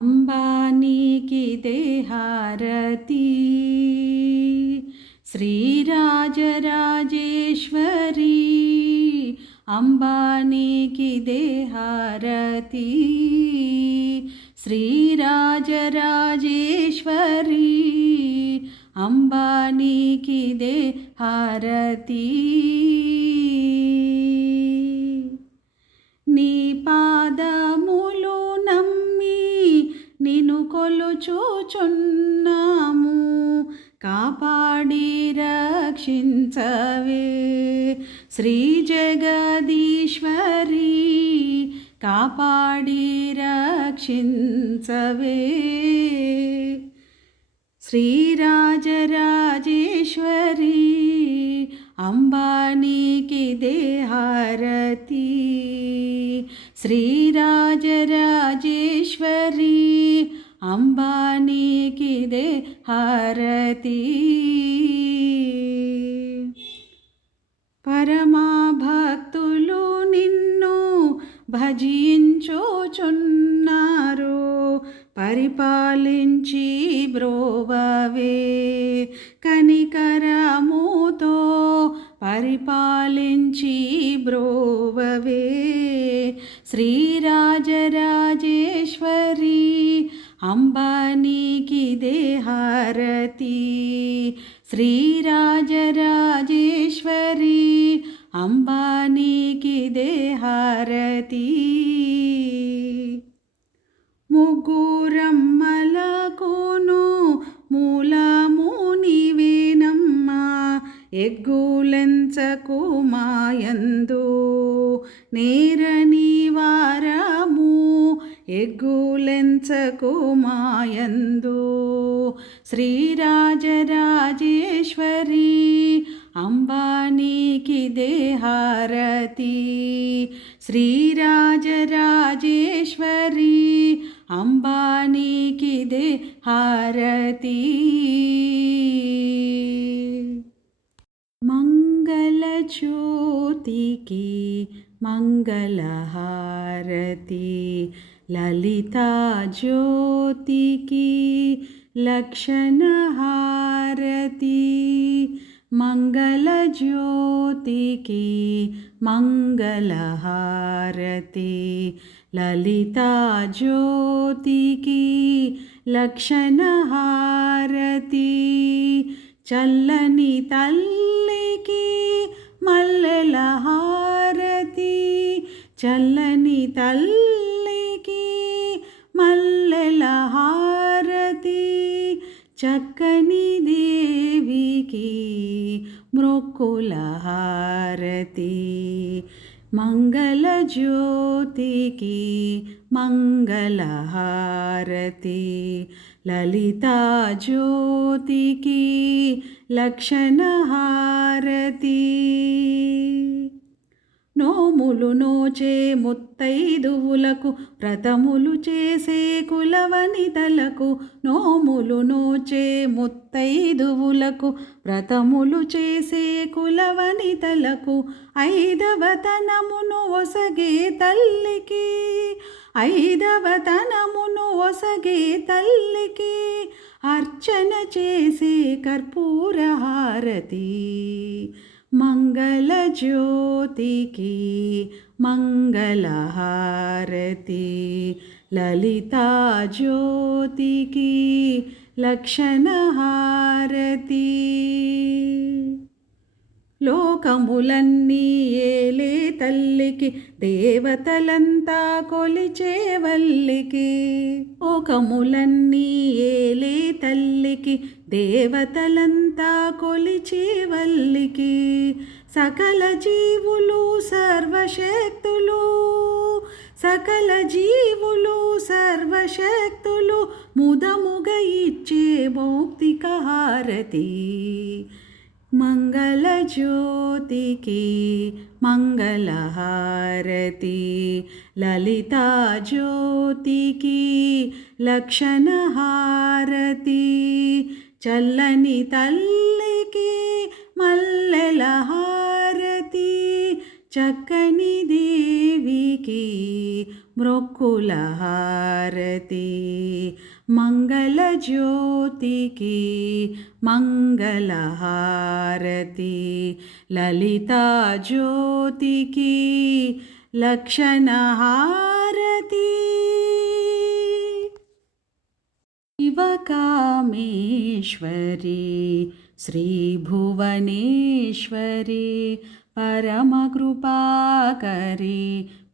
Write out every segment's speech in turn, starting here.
అంబానీకిదే హారతి శ్రీరాజరాజేశ్వరి అంబానీకిదే హారతి శ్రీరాజరాజేశ్వరి అంబానీకిదే హారతి నీ పాదములు నమ్మి నిన్ను కొలుచుచున్నాము కాపాడి రక్షించవే శ్రీ జగదీశ్వరి కాపాడి రక్షించవే శ్రీరాజరాజేశ్వరి అంబానీకిదే హారతి శ్రీరాజరాజేశ్వరి అంబానీకిదే హారతి పరమా భక్తులు నిన్ను భజించుచున్నారు పరిపాలించి బ్రోవవే కనికరముతో పరిపాలించి బ్రోవవే శ్రీరాజరాజేశ్వరి అంబానీకిదే హారతి శ్రీరాజరాజేశ్వరి అంబానీకిదే హారతి ముగ్గురమ్మలకును మూలము నీవేనమ్మా ఎగ్గులెంచకు మాయందు నేరని వారము ఎగ్గులెంచకు మాయందు శ్రీరాజరాజేశ్వరి అంబానీకిదే హారతి శ్రీరాజరాజేశ్వరి అంబానీకిదే హారతి మంగళజ్యోతికి మంగళహారతి లలితా జ్యోతికి లక్షణహారతి మంగళజ్యోతికి మంగళహారతి లలితా జ్యోతికి లక్షణహారతి చల్లని తల్లికి మల్లెల హారతి చల్లని తల్లికి మల్లెల హారతి చక్కని దేవికి మృక్కుల హారతి మంగళజ్యోతికి మంగళహారతి లలితా జ్యోతికి లక్షణహారతి నోములు నోచే ముత్తైదువులకు వ్రతములు చేసే కులవనితలకు నోములు నోచే ముత్తైదువులకు వ్రతములు చేసే కులవనితలకు ఐదవతనమును ఒసగే తల్లికి ఐదవతనమును ఒసగే తల్లికి అర్చన చేసే కర్పూర హారతి మంగళజ్యోతికి మంగళహారతి లలితా జ్యోతికి లక్షణహారతి లోకములన్నీ ఏలే తల్లికి దేవతలంతా కొలిచే వల్లికి లోకములన్నీ ఏలే తల్లికి దేవతలంతా కొలిచే వల్లికి సకల జీవులు సర్వశక్తులు సకల జీవులు సర్వశక్తులు ముదముగ ఇచ్చే మౌక్తిక హారతి మంగళజ్యోతికి మంగళహారతి లలితా జ్యోతికి లక్షణహారతి చల్లని తల్లికి మల్లెల హారతి చక్కని దేవికి మృక్కుల హారతి మంగళజ్యోతికి మంగళ హారతి లలితా జ్యోతికి లక్షణ హారతి శివకామేశ్వరి శ్రీభువనేశ్వరి పరమకృపాకరి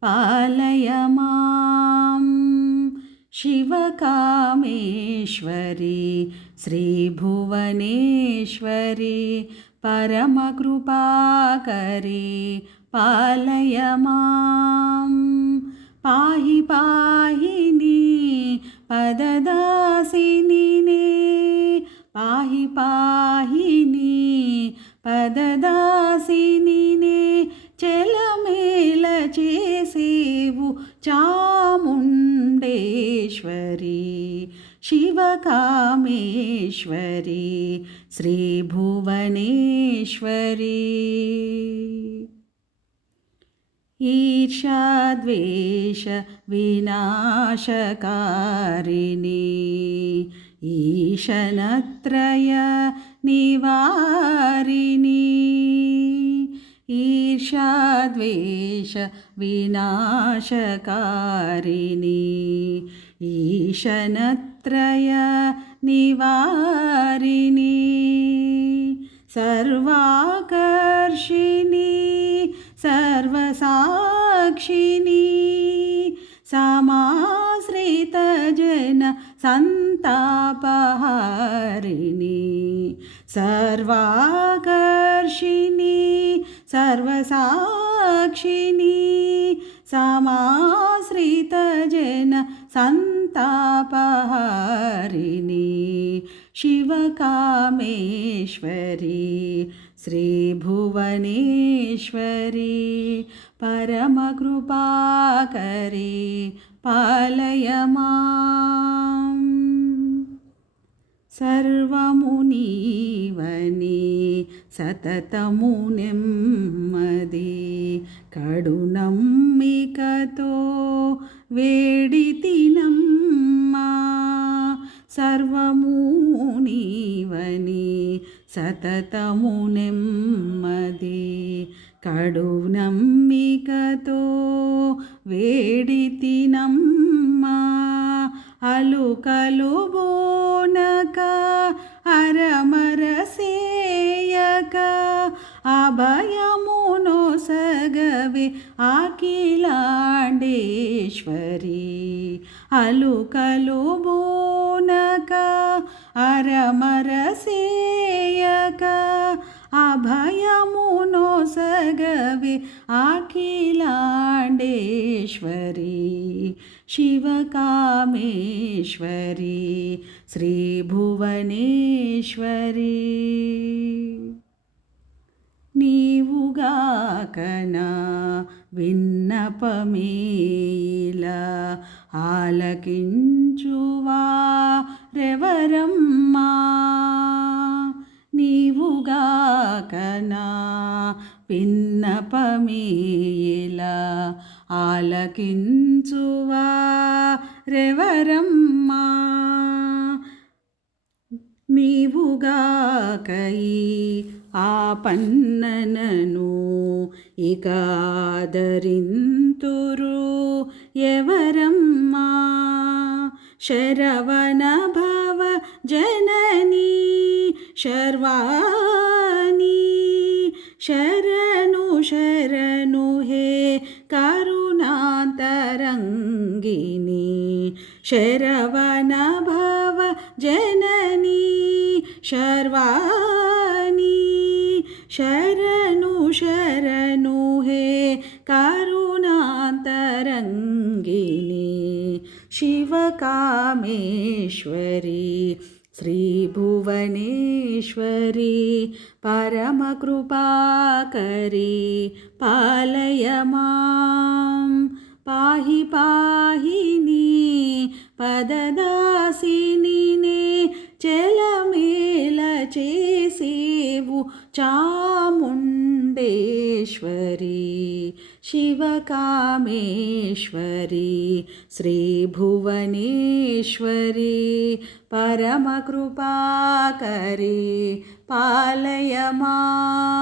పాలయ మాం శివకామేశ్వరి శ్రీభువనేశ్వరి పరమకృపాకరి పాలయ మాం పాహి పాహిని పదదాసినినే పాహి పాహిని పదదాసినినే చెలమేల చేసేవు చాముండేశ్వరి శివకామేశ్వరి శ్రీభువనేశ్వరి ఈర్ష్యాద్వేష వినాశకారిణి ఈశనత్రయ నివారిణి ఈర్ష్యాద్వేష వినాశకారిణి ఈశనత్రయ నివారిణి సర్వాకర్షిణి సర్వసాక్షిణి సమాశ్రిత జన సంతాపహారిణి సర్వాకర్షిణి సర్వసాక్షిణి సమాశ్రిత జన సంతాపహారిణి శివకామేశ్వరి శ్రీభువనేశ్వరి పరమకృపాకరి పాలయ మాం సర్వమునీవని సతతము నెమ్మది కడునమ్మికతో వేడితినమ్మా సర్వమునీవని సతతము నెమ్మది కడునమ్మికతో వేడితినమ్మా అలుకలు బోనక అరమరసేయక అభయమునొసగవే అఖిలాండేశ్వరి అలుకలు బోనక అరమరసేయక అభయమునొసగవే అఖిలాండేశ్వరి శివకామేశ్వరి శ్రీభువనేశ్వరి నీవుగాకనా విన్నపమేలా ఆలకించువా రెవరమ్మా నీవుగాకనా విన్నపమేలా ఆలకించువా రెవరమ్మా నీవుగాకయి ఆపన్ననను ఇక ఆదరింతురు ఎవరమ్మా శరవణ భవ జననీ శర్వాణి శరణు శరణు హే కరుణాంతరంగిని శరవణ భవ జననీ శర్వాణి శరణు శరణు హే కరుణాంతరంగిని శివకామేశ్వరి శ్రీభువనేశ్వరి పరమకృపాకరి పాలయ మాం పాహి పాహిని పదదాసినినే చెలమేల చేసేవు చాముండేశ్వరి शिवकामेश्वरी श्रीभुवनेश्वरी परमकृपाकरी पालय माम्